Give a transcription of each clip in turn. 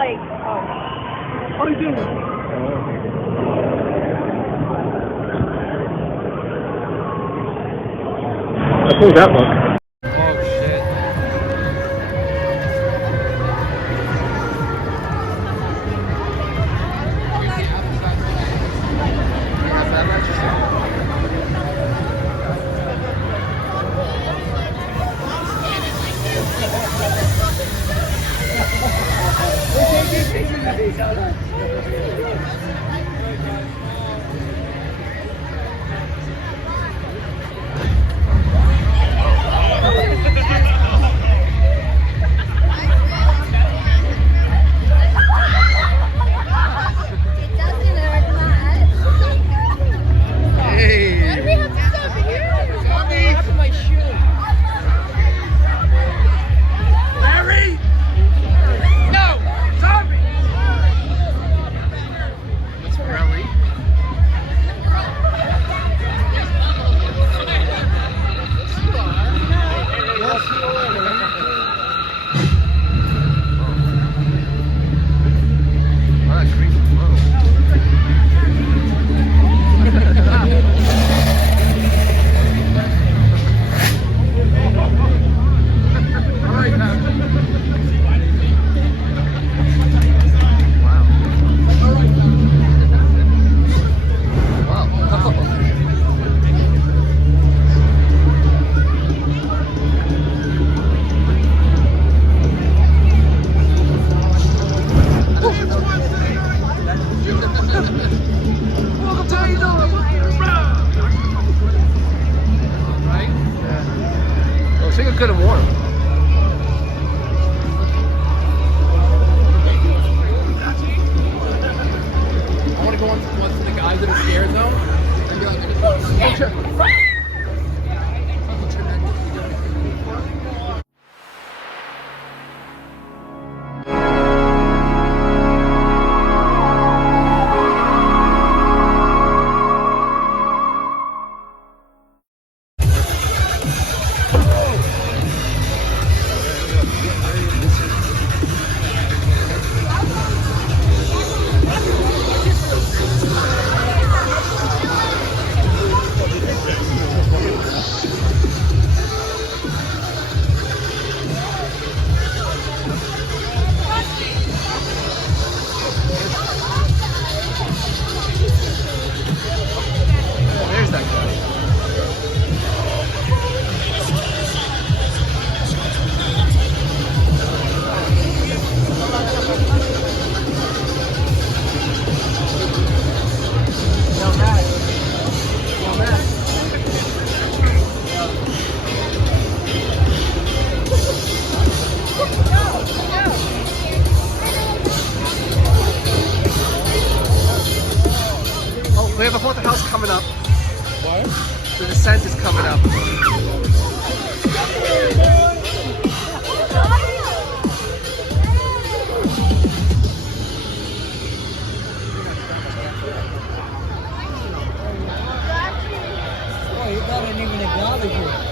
like, oh. What are you doing? How cool does that look? Good and warm. I want to go once the guys that are scared though. We have a haunted house coming up. What? The descent is coming up. Oh, you thought I didn't even acknowledge you.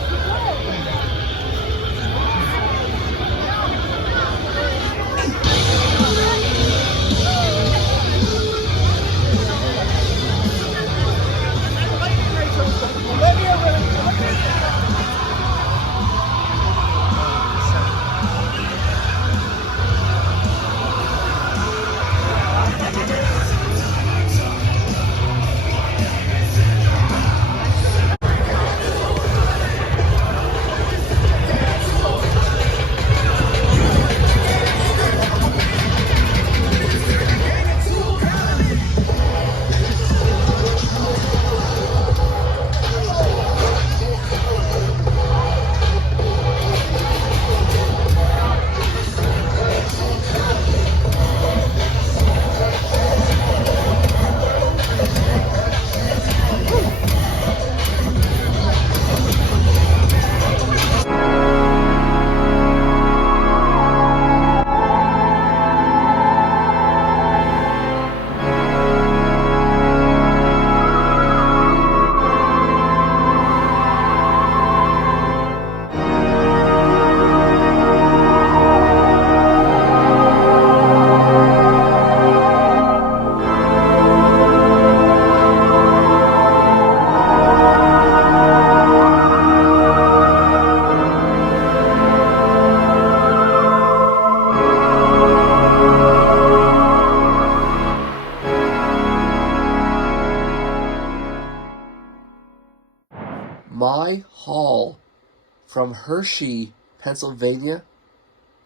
from Hershey, Pennsylvania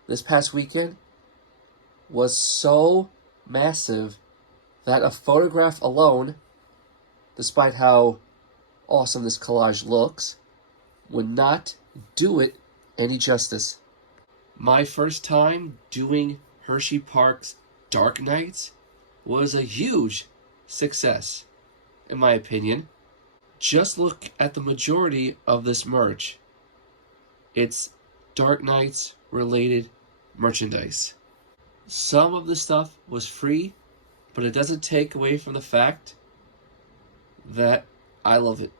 this past weekend was so massive that a photograph alone, despite how awesome this collage looks, would not do it any justice. My first time doing Hersheypark's Dark Nights was a huge success, in my opinion. Just look at the majority of this merch. It's Dark Nights related merchandise. Some of the stuff was free, but it doesn't take away from the fact that I love it.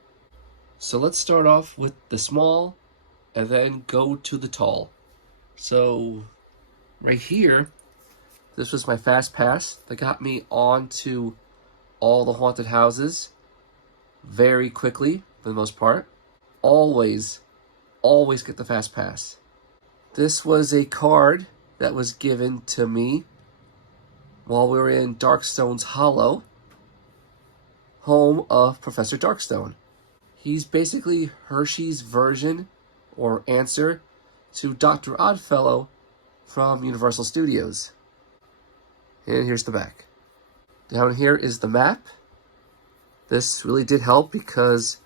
So let's start off with the small and then go to the tall. So right here, this was my fast pass that got me onto all the haunted houses very quickly for the most part. Always get the fast pass. This was a card that was given to me while we were in Darkstone's Hollow, home of Professor Darkstone. He's basically Hershey's version or answer to Dr. Oddfellow from Universal Studios. And here's the back. Down here is the map. This really did help because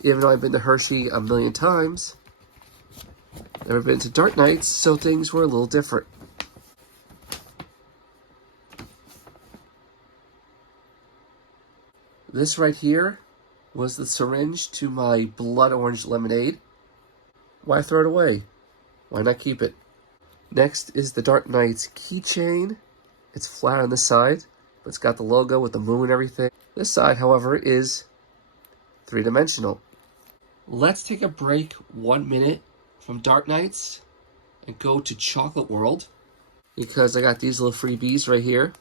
even though I've been to Hershey a million times, never been to Dark Nights, so things were a little different. This right here was the syringe to my blood orange lemonade. Why throw it away? Why not keep it? Next is the Dark Nights keychain. It's flat on this side, but it's got the logo with the moon and everything. This side, however, is three-dimensional. Let's take a break 1 minute from Dark Nights and go to Chocolate World because I got these little freebies right here.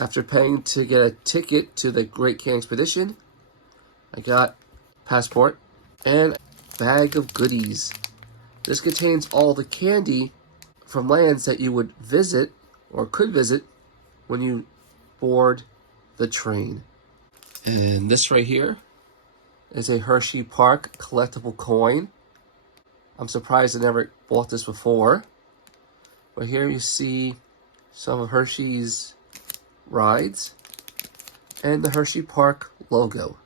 After paying to get a ticket to the Great Can Expedition, I got passport and a bag of goodies. This contains all the candy from lands that you would visit or could visit when you board the train. And this right here is a Hersheypark collectible coin. I'm surprised I never bought this before. But here you see some of Hershey's rides and the Hersheypark logo.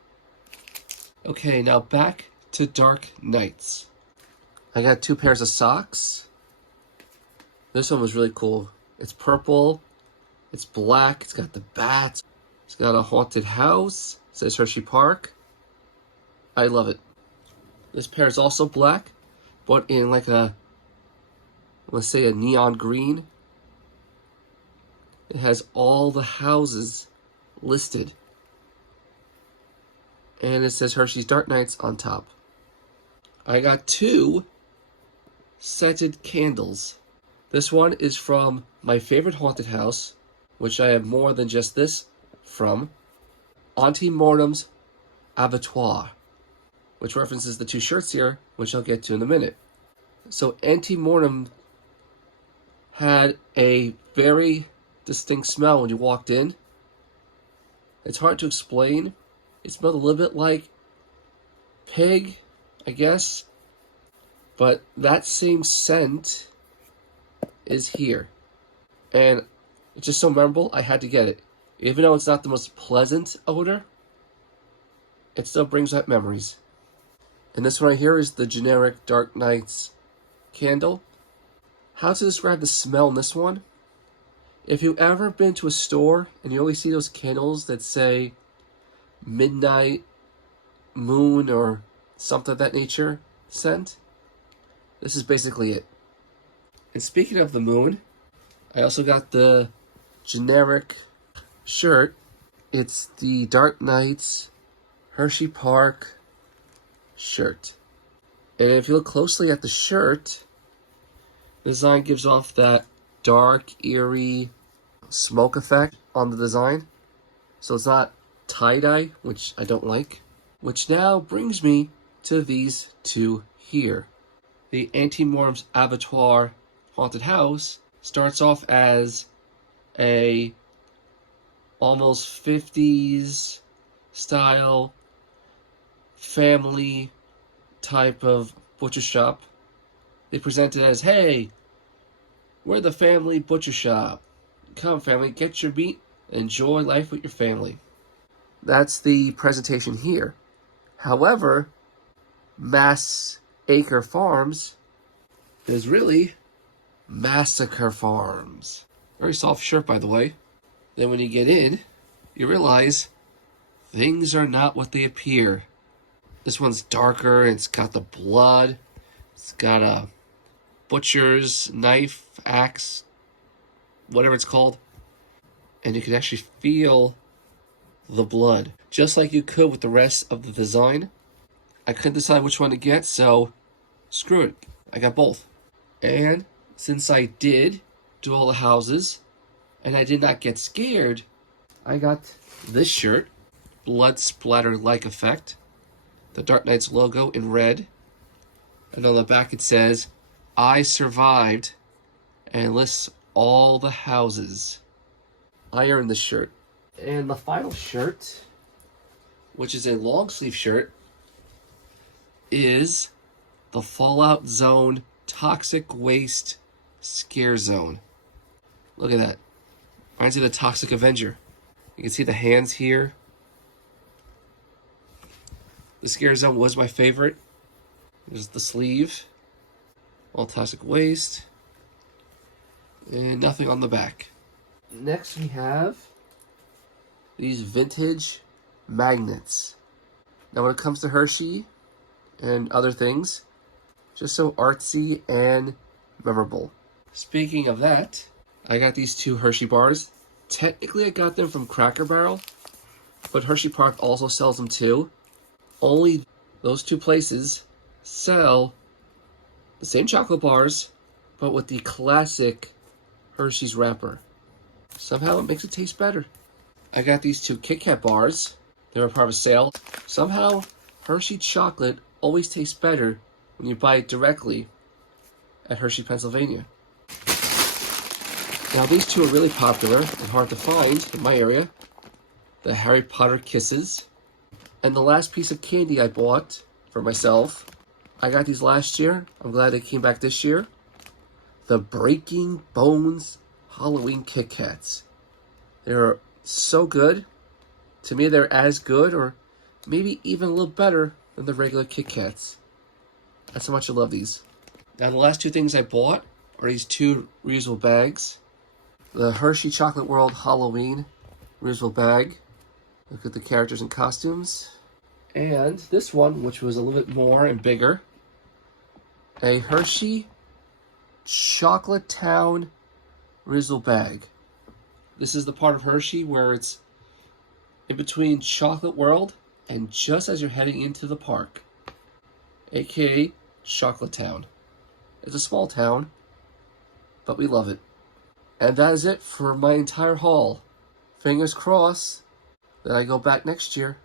Okay, now back to Dark Nights. I got 2 pairs of socks. This one was really cool. It's purple, it's black, it's got the bats, it's got a haunted house, it says Hersheypark. I love it. This pair is also black, but in like a, let's say a neon green. It has all the houses listed. And it says Hershey's Dark Nights on top. I got 2 scented candles. This one is from my favorite haunted house, which I have more than just this from, Auntie Mortem's Abattoir, which references the 2 shirts here, which I'll get to in a minute. So Auntie Mortem had a very distinct smell when you walked in. It's hard to explain. It smelled a little bit like pig, I guess. But that same scent is here. And it's just so memorable, I had to get it. Even though it's not the most pleasant odor, it still brings back memories. And this one right here is the generic Dark Nights candle. How to describe the smell in this one? If you've ever been to a store and you always see those candles that say midnight, moon, or something of that nature scent, this is basically it. And speaking of the moon, I also got the generic shirt. It's the Dark Nights Hersheypark shirt. And if you look closely at the shirt, the design gives off that dark, eerie smoke effect on the design. So it's not tie-dye, which I don't like. Which now brings me to these 2 here. The Auntie Mortem's Abattoir haunted house starts off as a almost 50s style family type of butcher shop They present it as, hey, we're the family butcher shop. Come, family, get your meat, enjoy life with your family. That's the presentation here. However, Mass Acre Farms is really Massacre Farms. Very soft shirt, by the way. Then when you get in, you realize things are not what they appear. This one's darker, and it's got the blood. It's got a butcher's knife, axe, whatever it's called. And you can actually feel the blood, just like you could with the rest of the design. I couldn't decide which one to get, so screw it. I got both. And since I did do all the houses, and I did not get scared, I got this shirt, blood splatter-like effect, the Dark Knights logo in red, and on the back it says, I survived, and lists all the houses. I earned this shirt. And the final shirt, which is a long sleeve shirt, is the Fallout Zone Toxic Waste Scare Zone. Look at that. Reminds me of the Toxic Avenger. You can see the hands here. The Scare Zone was my favorite. There's the sleeve. All toxic waste. And nothing on the back. Next we have these vintage magnets. Now when it comes to Hershey and other things, just so artsy and memorable. Speaking of that, I got these two Hershey bars. Technically I got them from Cracker Barrel, but Hersheypark also sells them too. Only those two places sell the same chocolate bars, but with the classic Hershey's wrapper. Somehow it makes it taste better. I got these two Kit Kat bars. They were part of a sale. Somehow, Hershey chocolate always tastes better when you buy it directly at Hershey, Pennsylvania. Now these two are really popular and hard to find in my area. The Harry Potter Kisses. And the last piece of candy I bought for myself, I got these last year. I'm glad they came back this year. The Breaking Bones Halloween Kit Kats. They're so good. To me, they're as good or maybe even a little better than the regular Kit Kats. That's how much I love these. Now, the last two things I bought are these two reusable bags. The Hershey Chocolate World Halloween reusable bag. Look at the characters and costumes. And this one, which was a little bit more and bigger. A Hershey Chocolate Town reusable bag. This is the part of Hershey where it's in between Chocolate World and just as you're heading into the park, aka Chocolate Town. It's a small town, but we love it. And that is it for my entire haul. Fingers crossed that I go back next year.